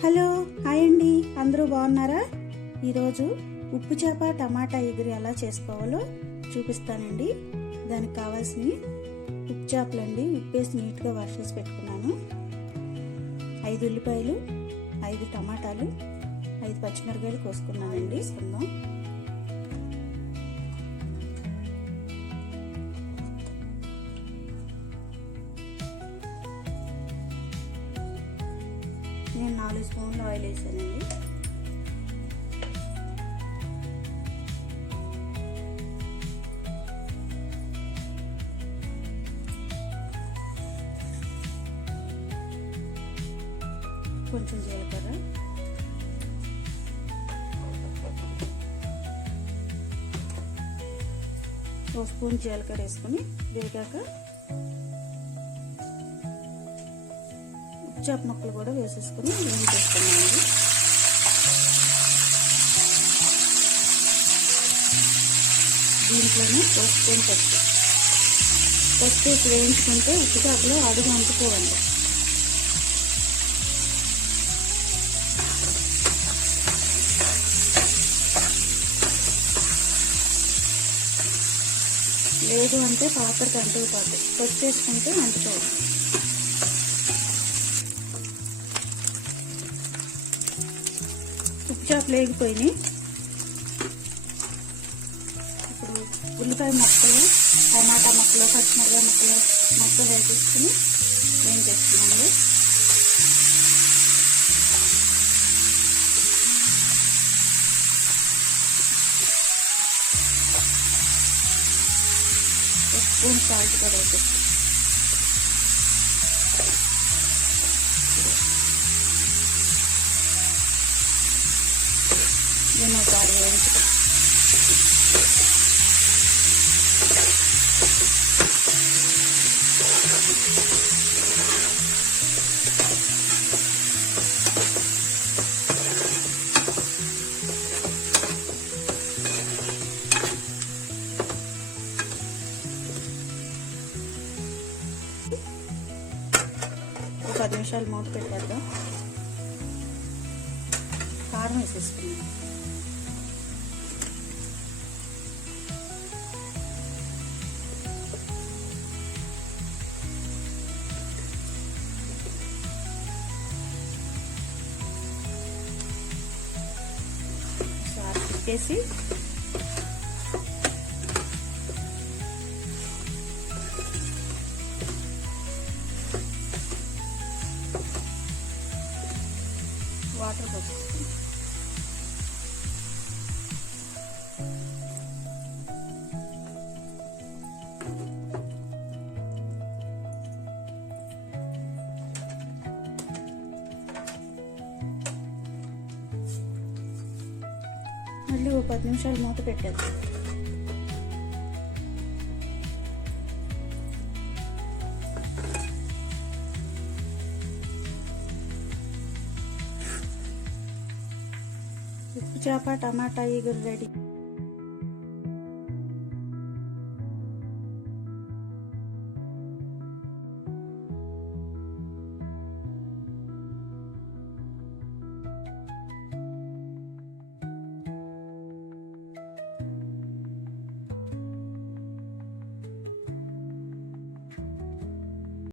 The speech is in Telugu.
హలో హాయ్ అండి. అందరూ బాగున్నారా? ఈరోజు ఉప్పు చేప టమాటా ఎగురు ఎలా చేసుకోవాలో చూపిస్తానండి. దానికి కావాల్సినవి ఉప్పు చేపలండి ఉప్పేసి నీట్గా వాష్ చేసి పెట్టుకున్నాను. ఐదు ఉల్లిపాయలు ఐదు టమాటాలు ఐదు పచ్చిమిరకాయలు కోసుకున్నానండి. వేసుకుందాం నేను నాలుగు స్పూన్లు ఆయిల్ వేసానండి. కొంచెం జీలకర్ర. ఒక స్పూన్ జీలకర్ర వేసుకొని వేగాక చాప ముక్కలు కూడా వేసేసుకుని వేయించేసుకున్నామండి దీంట్లోనే ఒక స్పూన్ పసుపు పసుపు వేయించుకుంటే ఉప్పు చేపలు అడుగు అంటుకోవండి. లేదు అంటే పాత్రకి అంటుకుపోతాయి పసుపు వేసుకుంటే అంటుకోవాలి. ఉప్పు చేపలు వేగిపోయినాయి ఇప్పుడు ఉల్లిపాయ ముక్కలు టమాటా ముక్కలు పచ్చిమిరపాయ ముక్కలు మొత్తం వేసేసుకుని వేయించేస్తున్నామండి ఒక స్పూన్ సాల్ట్ కూడా వేసేస్తాం ఒక పది నిమిషాలు మూత పెట్టేద్దాం కారం వేసేసుకున్నాం ఒకసారి తిప్పేసి వాటర్ పోసేసుకుందాం మళ్ళీ ఒక పది నిమిషాలు మూత పెట్టేద్దాం. ఉప్పు చేప టమాటా ఈగురు రెడీ